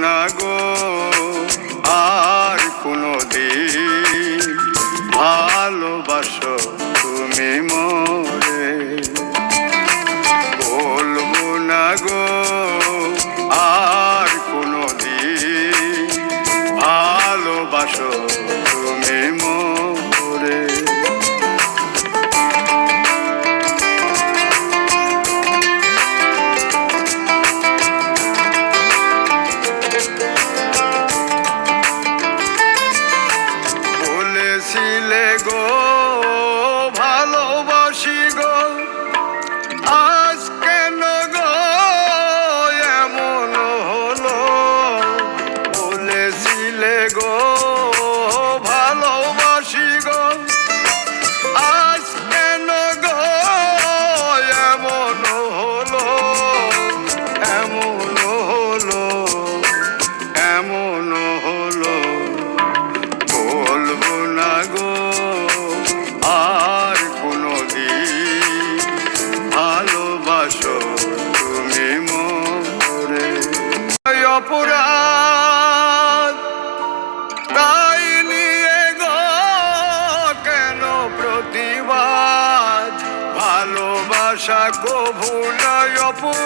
না গো আর কোনো দিন ভালোবাসো তুমি মন Silego. অপরাধ। তাই নিয়ে গো কেন প্রতিবাদ? ভালোবাসা কভুল অপরাধ